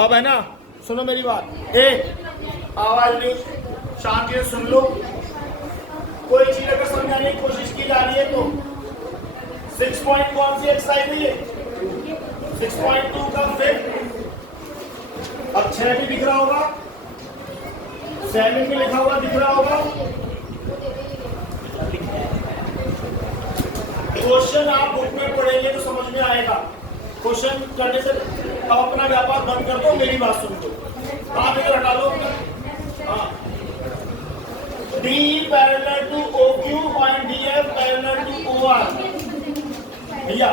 अब है ना, सुनो मेरी बात। आवाज नहीं, शांति से सुन लो। कोई चीज अगर समझाने की कोशिश की जा रही है तो 6 पॉइंट कौन सी एक्सरसाइज है ये? 6.2 का फिफ्थ। अब 6 भी दिख रहा होगा, 7 भी लिखा हुआ दिख रहा होगा। क्वेश्चन आप बुक में पढ़ेंगे तो समझ में आएगा। क्वेश्चन करने से अब अपना व्यापार बंद कर दो, मेरी बात सुन लो। आप इधर हटा लो। हाँ, D पैरेलल टू OQ और DF पैरेलल टू OR। भैया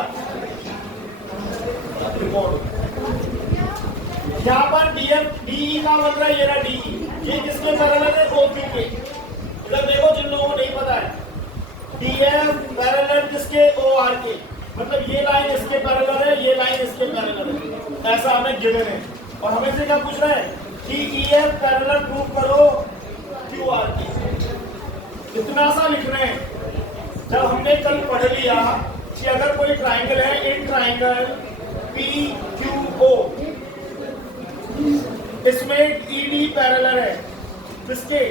यहाँ पर DF DE का मतलब ये रहा DE, ये किसके पैरेलल है? OQ के। इधर देखो जिन लोगों को नहीं पता है, DF पैरेलल किसके? OR के। मतलब ये लाइन इसके पैरेलल है, ये लाइन इसके पैरेलल है, ऐसा हमें गिवन है। और हमें से क्या पूछ रहा है कि EF पैरेलल प्रूव करो QR के। इतना सा लिख रहे हैं। जब हमने कल पढ़ लिया कि अगर कोई ट्राइंगल है, इन ट्राइंगल PQO, इसमें ED पैरेलल है किसके?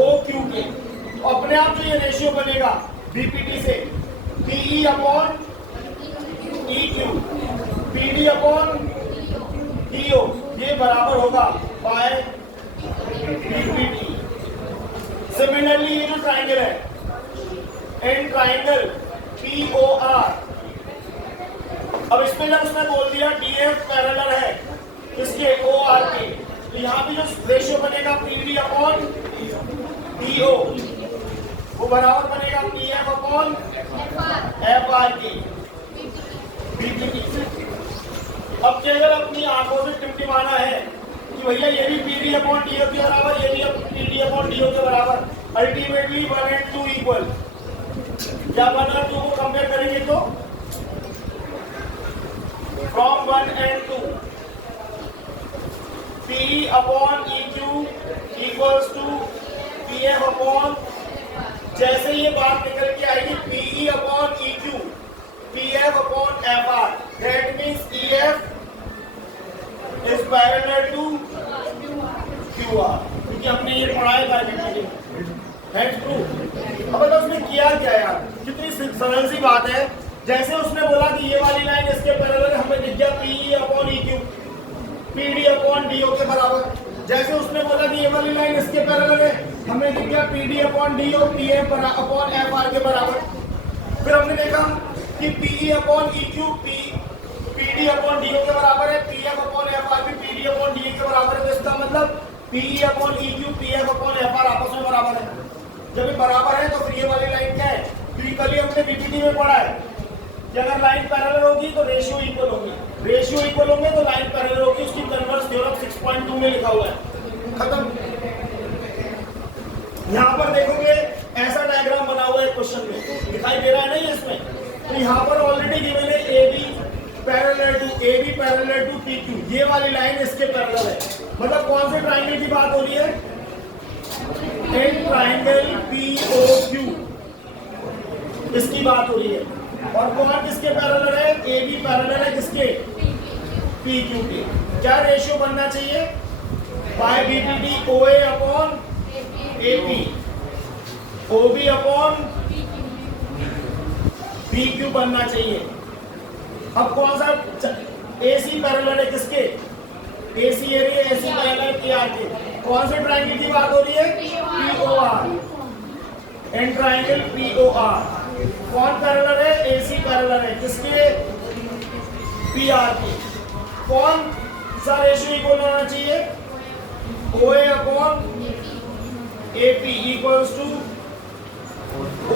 OQ के। अपने आप जो ये रेशियो बनेगा BPT से, PE upon EQ, PD upon DO, ये बराबर होगा बाय BPT। सिमिलरली ये जो ट्राइंगल है, एन ट्राइंगल POR, अब इसमें जब उसने बोल दिया DF पैरेलल है इसके OR के, तो यहाँ भी जो रेशियो बनेगा PD अपॉन DO, वो बराबर बनेगा PF अपॉन FR के BPT। अब केवल अपनी आंखों से टिमटिमाना है कि भैया ये भी PD अपॉन DO के बराबर, ये भी PD अपॉन DO के बराबर। Ultimately 1 and 2 equal. क्या 1 और 2 को कंपेयर करेंगे तो from 1 and 2 PE upon EQ equals to PF upon, जैसे ये बात निकल के आएगी PE upon EQ, PF upon FR, that means EF is parallel to QR, क्योंकि हमने ये पढ़ा है बाय BPT। That's true। अब तो उसने किया क्या यार, कितनी सरल सी बात है। जैसे उसने बोला कि ये वाली लाइन इसके पैरेलल है, हमें दिख गया PE upon EQ, PD upon DO के बराबर। जैसे उसने बोला कि ये वाली लाइन इसके पैरेलल है, हमें दिख गया PD upon DO, PF upon FR के बराबर। फिर हमने देखा कि PE upon EQ PD upon DO के बराबर है, PF अपॉन FR भी PD अपॉन DO के बराबर है। तो इसका मतलब PE upon EQ PF upon FR आपस में बराबर है। जब ये बराबर है तो फिर ये वाली लाइन क्या है? क्योंकि कल ही हमने BPT में पढ़ा है कि अगर लाइन पैरेलल होगी तो रेशियो इक्वल होगी, रेशियो इक्वल होंगे तो लाइन पैरेलल होगी। उसकी कन्वर्स थ्योरम 6.2 में लिखा हुआ है। खत्म। यहाँ पर देखोगे ऐसा डायग्राम बना हुआ है क्वेश्चन में, दिखाई दे रहा है नहीं इसमें? तो यहाँ पर ऑलरेडी गिवन है AB पैरेलल टू PQ, ये वाली लाइन इसके पैरेलल है। मतलब कौन से ट्राइंगल की बात हो रही है? एन ट्राइंगल POQ, इसकी बात हो रही है। और कौन किसके पैरेलल है? AB पैरेलल है किसके? PQ के। क्या रेशियो बनना चाहिए? By BPT OA upon AP, OB upon PQ बनना चाहिए। अब कौन सा AC पैरेलल है किसके? AC पैरेलल PR के। कौन से ट्राइंगल की बात हो रही है? POR, in triangle POR। कौन पैरेलल है? AC पैरेलल है किसके? PR के। कौन सा रेशियो इक्वल होना चाहिए? OA upon AP equals to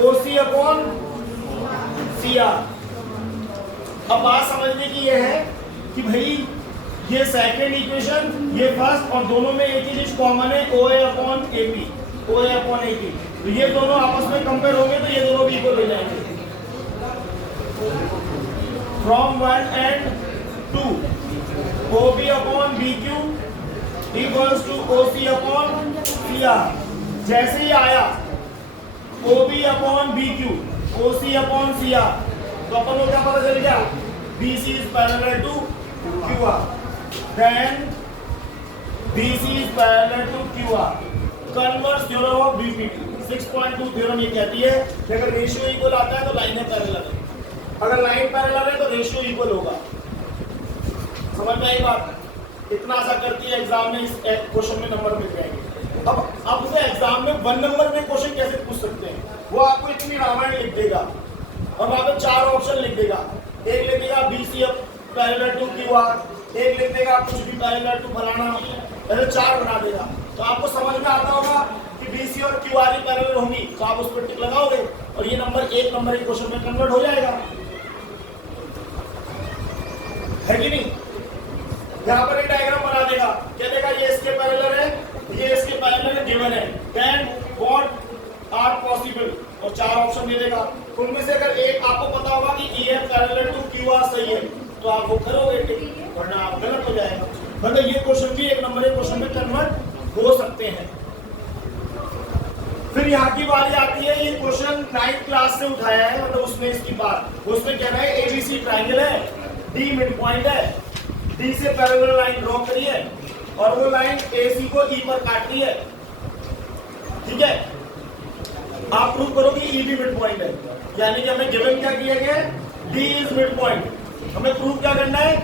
OC upon CR। अब बात समझने की यह है कि भाई ये सेकंड इक्वेशन, ये फर्स्ट, और दोनों में एक ही चीज कॉमन है, OA upon AP, OA upon AP। तो ये दोनों आपस में कंपेयर होंगे तो ये दोनों भी इक्वल हो जाएंगे। From 1 and 2 OB upon BQ equals to OC upon CR। जैसे ही आया OB upon BQ, OC upon CR, तो अपन को क्या पता चल गया? BC is parallel to QR, then BC is parallel to QR. Converse theorem of BPT 6.2 theorem ये कहती है कि अगर रेशियो इक्वल आता है तो लाइनें पैरेलल है, अगर लाइन पैरेलल है तो रेशियो इक्वल होगा। समझ में आई बात? इतना सा करती है एग्जाम में, इस क्वेश्चन में नंबर मिल जाएंगे। अब से एग्जाम में 1 नंबर में क्वेश्चन कैसे पूछ सकते हैं? वो आपको इतनी रामायण लिख देगा और वहां पे 4 ऑप्शन लिख देगा। एक लिख देगा BC पैरेलल टू QR, एक लिख देगा कुछ भी पैरेलल टू फलाना, ऐसे 4 बना देगा। तो आपको समझ में आता होगा कि BC और QR ही पैरेलल होंगी, तो आप उस पर टिक लगाओगे और ये नंबर 1 नंबर एक क्वेश्चन में कन्वर्ट हो जाएगा, है कि नहीं? यहाँ पर एक डायग्राम बना देगा, क्या देगा? ये इसके पैरेलल है, ये इसके पैरेलल है, गिवन है, देन व्हाट आर पॉसिबल, और 4 ऑप्शन दे देगा। उनमें से अगर एक आपको पता होगा कि EF पैरेलल टू QR सही है तो आप वो करोगे टिक, वरना आप गलत हो जाएगा। मतलब ये क्वेश्चन भी 1 नंबर एक क्वेश्चन में कन्वर्ट हो सकते हैं। फिर यहाँ की बारी आती है, ये क्वेश्चन 9th क्लास से उठाया है, मतलब उसमें इसकी बात, उसमें कह रहा है ABC ट्राइंगल है, D मिड पॉइंट है, D से पैरेलल लाइन ड्रॉ करी है और वो लाइन AC को E पर काट रही है, ठीक है? आप प्रूव करो कि E भी मिड पॉइंट है, यानी कि हमें गिवन क्या किया गया है? D is mid point. हमें प्रूव क्या करना है?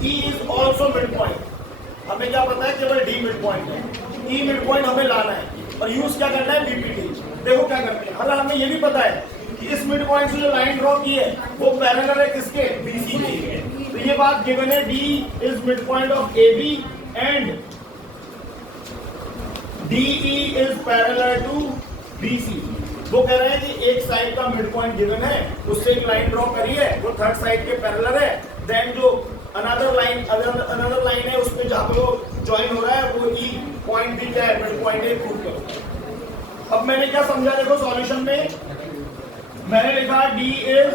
E is also mid point. हमें क्या पता है? केवल D मिड पॉइंट है, E मिड पॉइंट हमें लाना है और यूज क्या करना है? BPT। देखो क्या करते हैं, हालांकि हमें ये भी पता है कि इस मिड पॉइंट से जो लाइन ड्रॉ की है वो पैरेलल है किसके? BC के। तो ये बात गिवन है, D is midpoint of AB and DE is parallel to BC। वो कह रहे हैं कि एक साइड का मिड पॉइंट गिवन है, उससे एक लाइन ड्रॉ करी है, वो थर्ड साइड के पैरेलल है, देन जो अनदर लाइन है उस पे जहां पे वो ज्वाइन हो रहा है वो E पॉइंट भी क्या है? मिड पॉइंट है, प्रूव करो। अब मैंने क्या समझा? देखो सॉल्यूशन में मैंने लिखा D इज,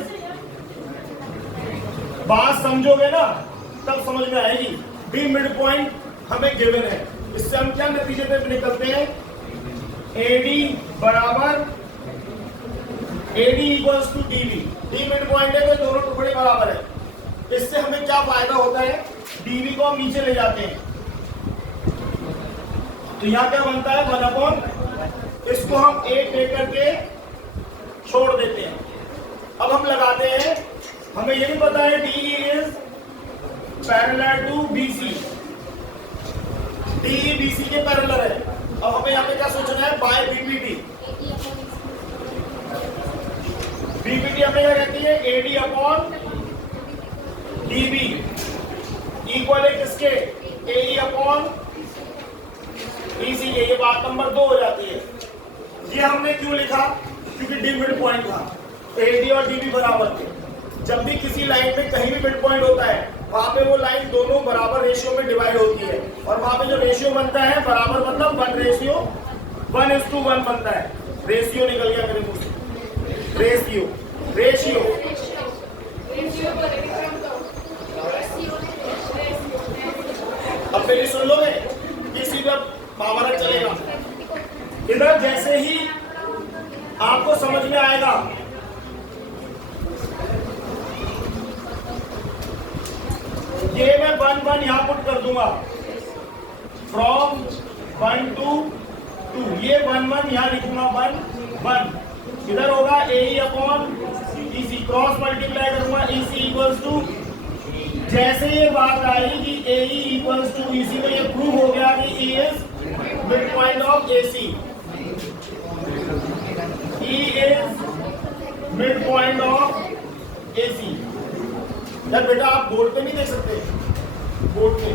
बात समझोगे ना तब समझ में आएगी। D मिड पॉइंट हमें गिवन है, इससे हम क्या नतीजे पे निकलते हैं? AD बराबर AD equals to DB। D midpoint है तो दोनों टुकड़े बराबर है। इससे हमें क्या फायदा होता है? DB को हम नीचे ले जाते हैं, तो यहाँ क्या बनता है? 1/, इसको हम 8 लेकर के छोड़ देते हैं। अब हम लगाते हैं, हमें ये भी पता है DE is parallel to BC, DE BC के पैरेलल है। अब हमें यहाँ पे क्या सोचना है? Bye BPT। BPT हमें क्या कहती है? AD अपॉन DB इक्वल है किसके? AE अपॉन BC के। ये बात नंबर 2 हो जाती है। ये हमने क्यों लिखा? क्योंकि D मिड पॉइंट था, AD और DB बराबर थे। जब भी किसी लाइन में कहीं भी मिड पॉइंट होता है वहां पे वो लाइन दोनों बराबर रेशियो में डिवाइड होती है, और वहां पे जो रेशियो बनता है बराबर मतलब 1:1 बनता है। रेशियो निकल गया मेरे मुंह से, रेशियो। अब मेरी सुन लोगे, किसी का महाभारत चलेगा। इधर जैसे ही आपको समझ में आएगा, ये मैं 1 यहां पुट कर दूंगा, फ्रॉम 1 to 2, ये 1 यहां लिखूंगा, 1 इधर होगा AE upon EC, cross multiply करूंगा, EC इक्वल्स टू, जैसे ये बात आई कि AE इक्वल्स टू EC तो ये प्रूव हो गया कि E is midpoint of AC, E is midpoint of AC। यार बेटा आप बोर्ड पे नहीं देख सकते, बोर्ड पे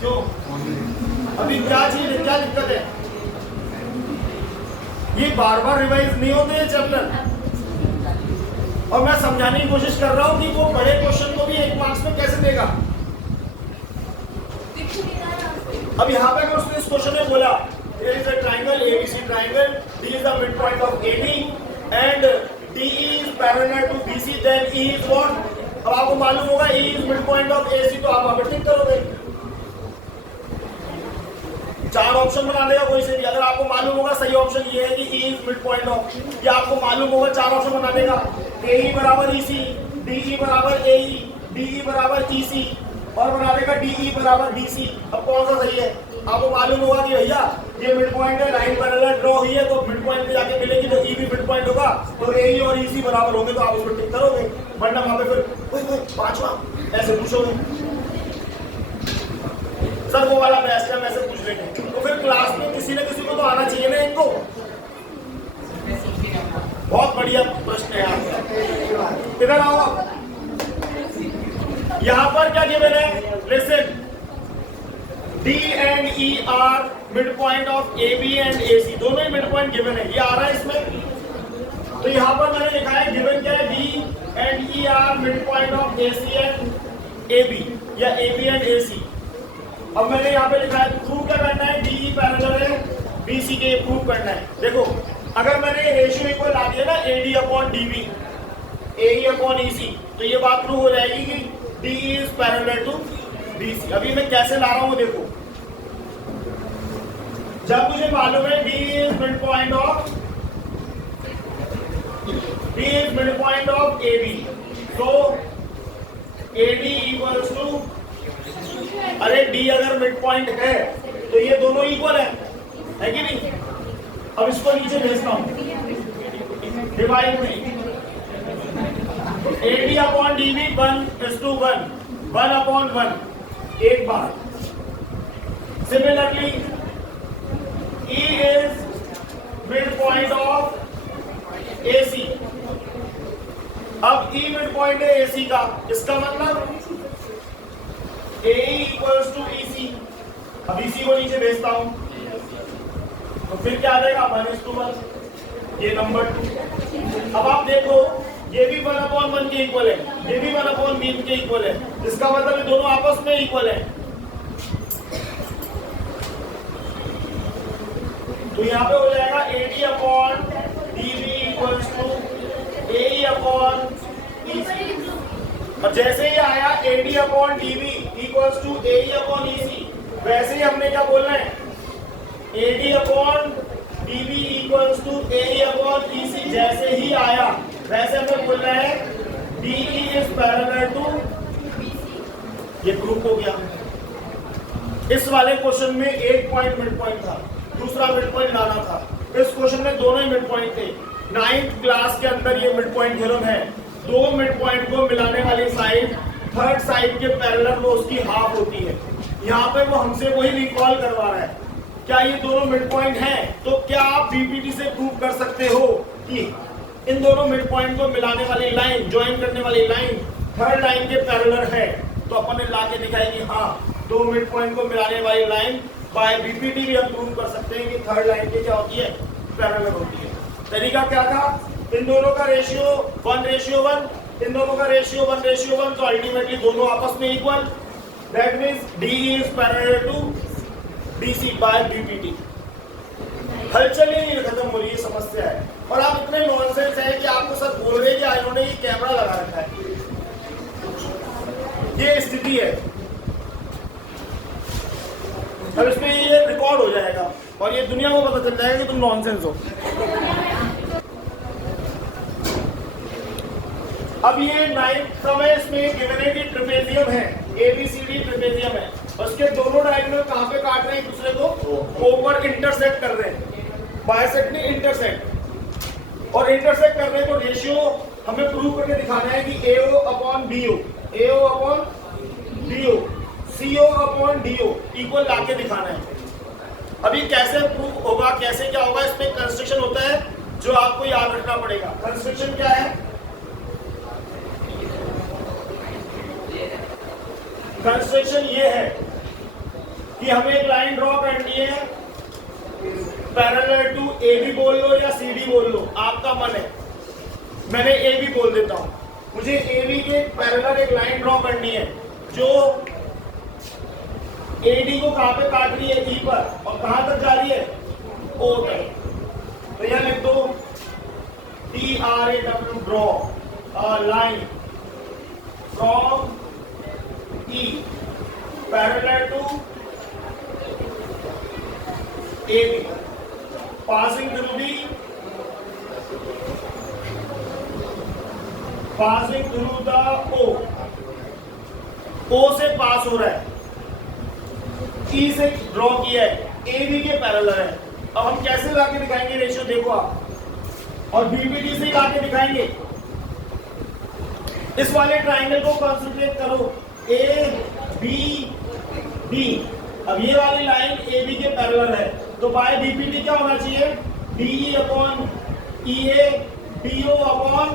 क्यों? अभी क्या चीज है, क्या दिक्कत है? ये बार बार रिवाइज नहीं होते हैं चैप्टर, और मैं समझाने की कोशिश कर रहा हूं कि वो बड़े क्वेश्चन को भी 1 मार्क्स में कैसे देगा। अब यहाँ पे अगर उसने इस क्वेश्चन में बोला there is a triangle ABC triangle, D is the midpoint of AD and DE is parallel to BC, then E is what? अब आपको मालूम होगा E is midpoint of AC, तो आप वहां पर टिक करोगे, 4 ऑप्शन बना देगा कोई से भी। अगर आपको मालूम होगा सही ऑप्शन ये है कि E is midpoint of, या आपको मालूम होगा 4 ऑप्शन बना देगा, AE बराबर EC, DE बराबर AE, DE बराबर EC, और बना देगा DE बराबर BC। अब कौन सा सही है? आपको मालूम होगा कि भैया ये मिड पॉइंट है, लाइन पैरेलल ड्रॉ हुई है तो मिड पॉइंट पे जाके मिलेगी तो E भी मिड पॉइंट होगा, तो AE और EC बराबर होंगे तो आप उसको टिक करोगे, वरना वहां पे फिर पांचवा ऐसे पूछोगे सर वो वाला बेस्ट है, ऐसे पूछ लेंगे। तो फिर क्लास में किसी न किसी को तो आना चाहिए ना इनको। बहुत बढ़िया प्रश्न है आपका, इधर आओ आप। यहां पर क्या गिवन है? Listen, D and E are midpoint of AB and AC, दोनों ही midpoint गिवन है, ये आ रहा है इसमें। तो यहां पर मैंने लिखा है गिवन क्या है? D and E are midpoint of AC and AB या AB and AC। अब मैंने यहाँ पे लिखा है प्रूव क्या करना है? DE पैरेलल है BC के, प्रूव करना है। देखो अगर मैंने रेशियो इक्वल ला दिया ना AD upon DB, AE upon EC, तो ये बात प्रूव हो जाएगी कि DE is parallel to BC। अभी मैं कैसे ला रहा हूं देखो, जब मुझे मालूम है D is midpoint of AB, तो AD इक्वल्स टू, अरे D अगर मिडपॉइंट है तो ये दोनों इक्वल है कि नहीं? अब इसको नीचे भेजता हूं डिवाइड में, AD अपॉन DB 1:1, 1 अपॉन 1 एक बार। Similarly E is midpoint of AC। अब E midpoint है AC का, इसका मतलब AE equals to EC। अब EC को नीचे भेजता हूं तो फिर क्या आ जाएगा? 1:1, ये नंबर 2। अब आप देखो ये भी 1/1 के इक्वल है, ये भी 1/1 के इक्वल है, इसका मतलब ये दोनों आपस में इक्वल है। तो यहाँ पे हो जाएगा AD upon DB equals to AE upon EC। और जैसे ही आया AD upon DB equals to AE upon EC, वैसे ही हमने क्या बोलना है? AD upon DB equals to AE upon EC। जैसे ही आया वैसे हमें बोलना है DE इज पैरेलल टू, ये प्रूफ हो गया। इस वाले क्वेश्चन में एक पॉइंट मिड पॉइंट था, दूसरा मिड पॉइंट लाना था। इस क्वेश्चन में दोनों ही मिड पॉइंट थे। 9th क्लास के अंदर ये मिड पॉइंट थ्योरम है, दो मिड पॉइंट को मिलाने वाली साइड थर्ड साइड के पैरेलल वो उसकी हाफ होती है। यहाँ पे वो हमसे वही रिकॉल करवा रहा है, क्या ये दोनों मिड पॉइंट हैं? तो क्या आप बीपीटी से प्रूव कर सकते हो कि इन दोनों मिड पॉइंट को मिलाने वाली लाइन, ज्वाइन करने वाली लाइन थर्ड लाइन के पैरेलल है? तो अपन ने ला के दिखाई कि हाँ, दो मिड पॉइंट को मिलाने वाली लाइन बाय बीपीटी भी हम प्रूव कर सकते हैं कि थर्ड लाइन के क्या होती है? पैरेलल होती है। तरीका क्या था? इन दोनों का रेशियो 1:1, इन दोनों का रेशियो 1:1, तो अल्टीमेटली दोनों आपस में equal. That means DE is parallel to BC by BPT. हलचल ही नहीं खत्म हो रही, ये समस्या है। और आप इतने नॉनसेंस हैं कि आपको सब बोल रहे हैं कि इन्होंने ये कैमरा लगा रखा है, ये स्थिति है। अब इसमें ये रिकॉर्ड हो जाएगा और ये दुनिया को पता चल जाएगा कि तुम नॉनसेंस हो। अब ये 9th समय इसमें गिवन है कि ट्रेपेजियम है, ABCD ट्रेपेजियम है। उसके दोनों डायगोनल कहां पे काट रहे हैं? एक दूसरे को ऊपर इंटरसेक्ट कर रहे हैं। बाइसेक्ट नहीं, इंटरसेक्ट। और इंटरसेक्ट कर रहे हैं तो रेशियो हमें प्रूव करके दिखाना है कि AO upon BO, AO upon BO, CO upon DO equal लाके दिखाना है। अभी कैसे प्रूव होगा, कैसे क्या होगा? इसमें कंस्ट्रक्शन होता है जो आपको याद रखना पड़ेगा। कंस्ट्रक्शन क्या है? कंस्ट्रक्शन ये है कि हमें एक लाइन ड्रॉ करनी है पैरेलल टू AB बोल लो या CD बोल लो, आपका मन है। मैंने AB बोल देता हूं। मुझे AB के पैरेलल एक लाइन ड्रॉ करनी है जो AD को कहां पे काट रही है? E पर, और कहां तक जा रही है? O तक। तो यहां लिख दो TRAW, draw a line from E parallel to AB passing through the O। O से पास हो रहा है, ई से ड्रॉ किया है, ए बी के पैरेलल है। अब हम कैसे लाके दिखाएंगे रेशियो, देखो आप, और बीपीटी से लाके दिखाएंगे। इस वाले ट्राइंगल को कंसंट्रेट करो, ए बी डी। अब ये वाली लाइन ए बी के पैरेलल है, तो बाय बीपीटी क्या होना चाहिए, DE upon E A DO upon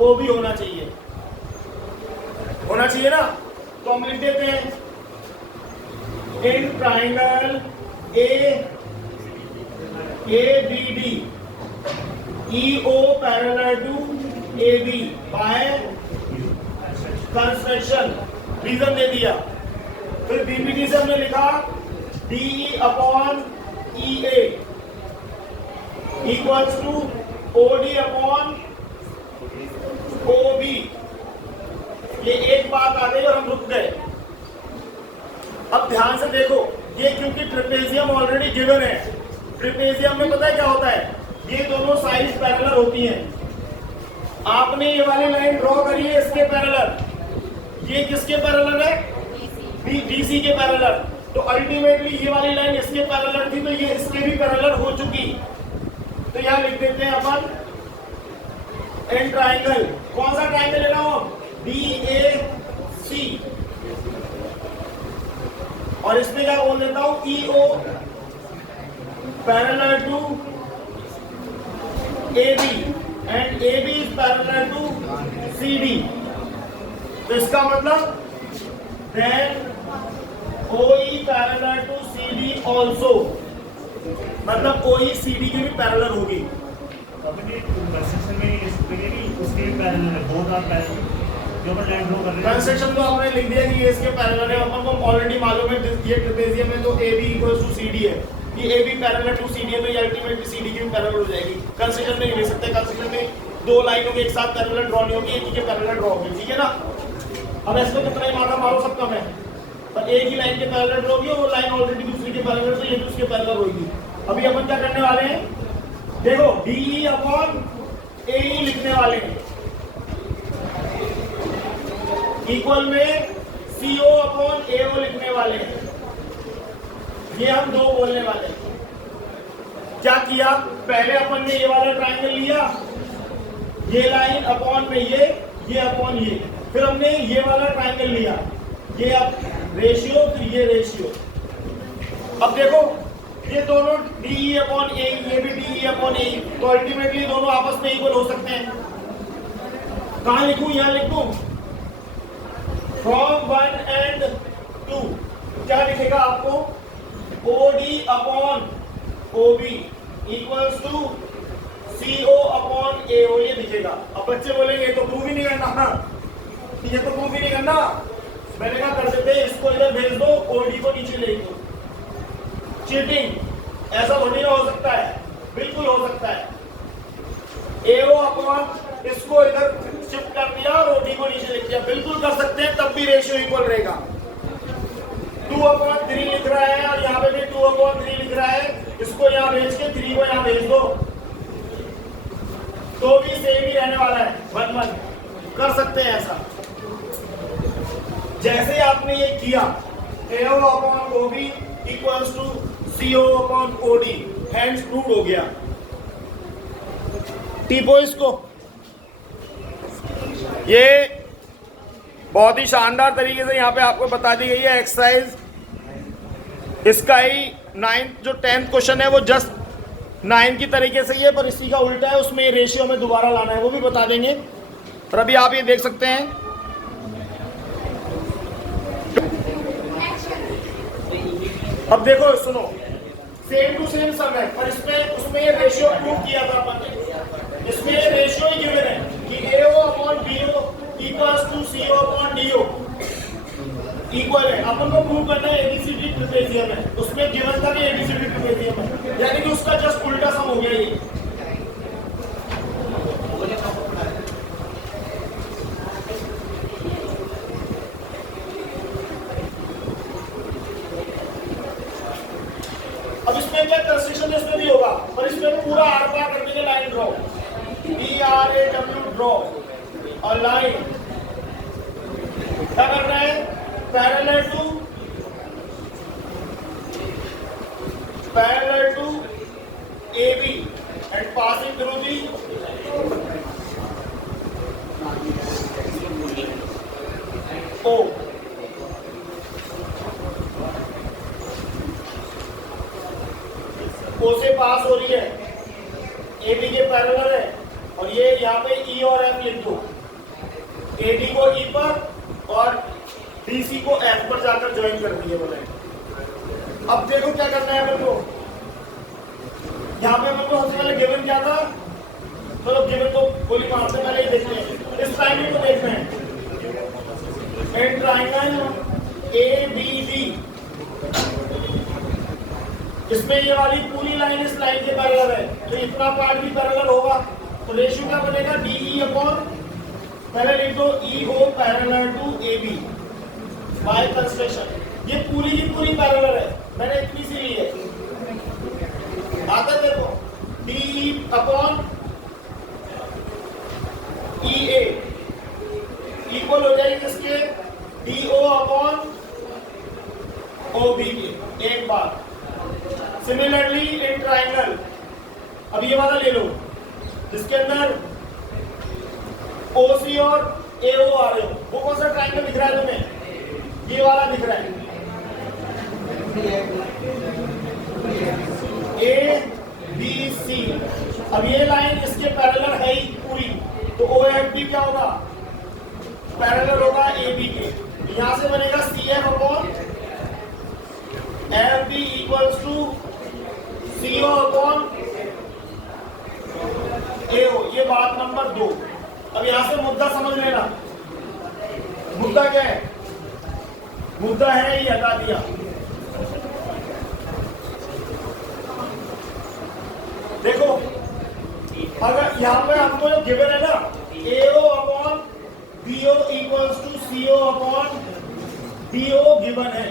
O B होना चाहिए, होना चाहिए ना। तो हम लिख देते हैं in triangle A B D E O parallel to A B by construction, reason दे दिया। फिर बीपीटी से हमने लिखा D upon E A equals to O D upon O B. ये एक बात आ गई और हम रुक गए। अब ध्यान से देखो, ये क्योंकि ट्रेपेजियम ऑलरेडी गिवन है, ट्रेपेजियम में पता है क्या होता है, ये दोनों साइड्स पैरेलल होती हैं। आपने ये वाली लाइन ड्रॉ करी है इसके पैरेलल, ये किसके पैरेलल है, डीसी के पैरेलल। तो अल्टीमेटली ये वाली लाइन इसके पैरेलल थी, तो ये इसके भी पैरेलल हो चुकी। तो यहां लिख देते हैं अपन एन ट्राइंगल, कौन सा ट्राइंगल ले रहा हूं, DAC, और इसमें क्या बोल देता हूं, EO parallel to AB and AB is parallel to CD। तो इसका मतलब then OE parallel to CD also, मतलब OE CD की भी पैरेलल होगी। कंस्ट्रक्शन तो आपने लिख दिया कि ये इसके पैरेलल है, अपन को ऑलरेडी मालूम है ये ट्रेपेजियम में तो AB इक्वल्स टू CD है, ये AB पैरेलल टू CD है, तो ये अल्टीमेटली CD की भी पैरेलल हो जाएगी। कंस्ट्रक्शन में लिख सकते हैं, कंस्ट्रक्शन में दो लाइनों के एक साथ पैरेलल ड्रॉ नहीं होगी, एक ही के पैरेलल ड्रॉ होगी, ठीक है ना। अब इसमें कितना ही मात्रा मारो सब कम है, पर एक ही लाइन के पैरेलल ड्रॉ होगी, वो लाइन ऑलरेडी दूसरी के पैरेलल, तो ये भी उसके पैरेलल होगी। अभी अपन क्या करने वाले हैं, देखो DE अपॉन AE लिखने वाले हैं, इक्वल में CO अपॉन AO लिखने वाले हैं। ये हम दो बोलने वाले हैं। क्या किया, पहले अपन ने ये वाला ट्राइंगल लिया, ये लाइन अपॉन में ये अपॉन ये, फिर हमने ये वाला ट्राइंगल लिया, ये अब रेशियो, फिर ये रेशियो। अब देखो ये दोनों DE अपॉन A, ये भी DE अपॉन A, तो अल्टीमेटली दोनों आपस में इक्वल हो सकते हैं। कहां लिखूं, यहां लिखूं, फ्रॉम 1 एंड 2 क्या लिखेगा आपको, OD upon OB equals to CO upon AO, ये दिखेगा। अब बच्चे बोलेंगे ये तो प्रूव ही नहीं करना, ये तो प्रूव ही नहीं करना। मैंने कहा कर देते, इसको इधर भेज दो, OD को नीचे ले दो। चीटिंग ऐसा थोड़ी ना हो सकता है, बिल्कुल हो सकता है। AO अपॉन इसको इधर शिफ्ट कर दिया और OD को नीचे लिख दिया, बिल्कुल कर सकते हैं, तब भी रेशियो इक्वल रहेगा। 2/3 लिख रहा है और यहाँ पे भी 2/3 लिख रहा है, इसको यहाँ भेज के 3 को यहाँ भेज दो, तो भी सेम ही रहने वाला है, 1/1 कर सकते हैं ऐसा। जैसे आपने ये किया, AO upon OB equals to CO upon OD, hence proved हो गया। टीपो इसको, ये बहुत ही शानदार तरीके से यहाँ पे आपको बता दी गई है एक्सरसाइज। इसका ही 9th जो 10th क्वेश्चन है वो जस्ट 9 की तरीके से ही है, पर इसी का उल्टा है, उसमें रेशियो में दोबारा लाना है, वो भी बता देंगे। और अभी आप ये देख सकते हैं, अब देखो सुनो, सेम टू सेम सम है, पर इसमें उसमें ये रेशियो प्रूव किया था अपन ने, इसमें ये रेशियो ही गिवन है कि AO upon BO equals to CO upon DO equal है। अपन को प्रूव करना है ABCD ट्रेपेजियम है, उसमें गिवन था कि ABCD ट्रेपेजियम है, यानी कि उसका जस्ट उल्टा सम हो गया ये। अब इसमें क्या कंस्ट्रक्शन इसमें भी होगा, पर इसमें पूरा आर पार कर देंगे, लाइन ड्रॉ, DRAW ड्रॉ, और लाइन क्या करना है, parallel to AB and passing through the O. O से पास हो रही है, AB के पैरेलल है, और ये यहाँ पे E और F लिख दो। AD को E पर और BC को F पर जाकर ज्वाइन कर दिए बोले। अब देखो क्या करना है अपन को। यहाँ पे अपन को सबसे पहले गिवन क्या था, चलो गिवन तो गोली मारते पहले ही देखते हैं। इस ट्रायंगल को देखते हैं, एंड ट्रायंगल ABD, इसमें ये वाली पूरी लाइन इस लाइन के पैरेलल है, तो इतना पार्ट भी पैरेलल होगा, तो रेशियो क्या बनेगा DE अपॉन, पहले लिख दो E हो parallel to AB by construction. ये पूरी की पूरी पैरेलल है, मैंने इतनी सी ली है। आता देखो DE अपॉन EA इक्वल हो जाएगी किसके, DO अपॉन OB के। एक बार सिमिलरली इन ट्राइंगल, अब ये वाला ले लो जिसके अंदर OC और AO आ रहे हो, वो कौन सा ट्राइंगल दिख रहा है तुम्हें, ये वाला दिख रहा है ABC। अब ये लाइन इसके पैरेलल है ही पूरी, तो OFB क्या होगा, पैरेलल होगा AB के। यहां से बनेगा CF upon FB equals to CO upon AO। ये बात नंबर 2। अब यहां से मुद्दा समझ लेना, मुद्दा क्या है, मुद्दा है ये हटा दिया। देखो अगर यहां पे हमको जो गिवन है ना AO upon BO equals to CO upon BO given है।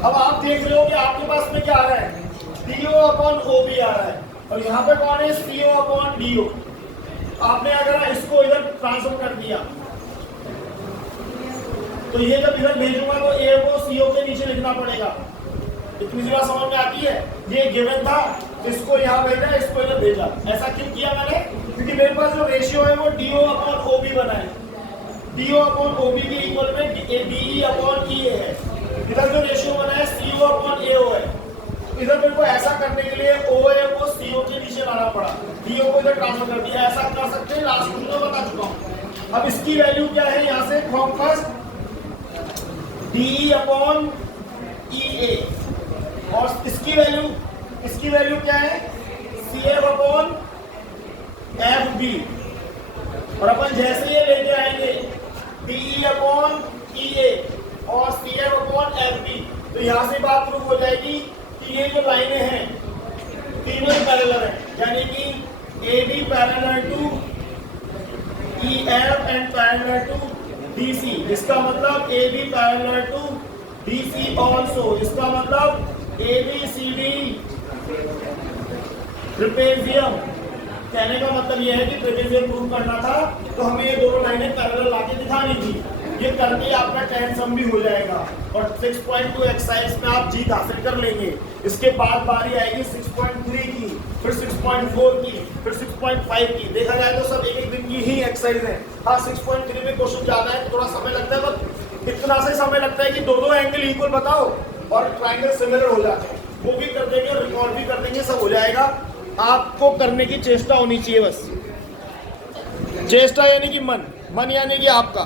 अब आप देख रहे हो कि आपके पास में क्या आ रहा है, DO अपॉन OB आ रहा है, और यहाँ पे कौन है CO अपॉन DO। आपने अगर इसको इधर ट्रांसफर कर दिया तो ये जब इधर भेजूंगा तो A को CO के नीचे लिखना पड़ेगा। इतनी सी बात समझ में आती है। ये गिवन था, इसको यहाँ भेजा, इसको इधर भेजा। ऐसा क्यों किया मैंने, क्योंकि मेरे पास जो रेशियो है वो DO अपॉन OB बना है। DO अपॉन OB के इक्वल में DE अपॉन EA है। इधर जो रेशियो बना है CO अपॉन AO है। इधर मेरे को ऐसा करने के लिए OA को CO के नीचे लाना पड़ा, DO को इधर ट्रांसफर कर दिया। ऐसा कर सकते हैं, लास्ट में बता चुका हूँ। अब इसकी वैल्यू क्या है, यहाँ से form first DE upon EA, और इसकी वैल्यू क्या है CF अपॉन FB। और अपन जैसे ये लेके आएंगे DE अपॉन EA और CF अपॉन FB, तो यहां से बात प्रूफ हो जाएगी कि ये जो लाइनें हैं तीनों ही पैरेलल है, यानी कि AB parallel to EF and parallel to DC। इसका मतलब AB parallel to DC also. इसका मतलब ABCD ट्रेपेजियम। कहने का मतलब यह है कि ट्रेपेजियम प्रूव करना था तो हमें ये दोनों लाइनें पैरेलल लाके दिखानी थी। ये करके आपका 10 सम भी हो जाएगा और 6.2 एक्सरसाइज में आप जीत हासिल कर लेंगे। इसके बाद बारी आएगी 6.3 की, फिर 6.4 की, फिर 6.5 की। देखा जाए तो सब एक एक दिन की ही एक्सरसाइज है। हाँ 6.3 में क्वेश्चन ज्यादा है तो थोड़ा समय लगता है, बस इतना से समय लगता है कि दो एंगल इक्वल बताओ और ट्रायंगल सिमिलर हो जाते हैं, वो भी कर देंगे और रिकॉर्ड भी कर देंगे, सब हो जाएगा। आपको करने की चेष्टा होनी चाहिए, बस चेष्टा यानी कि मन यानी कि आपका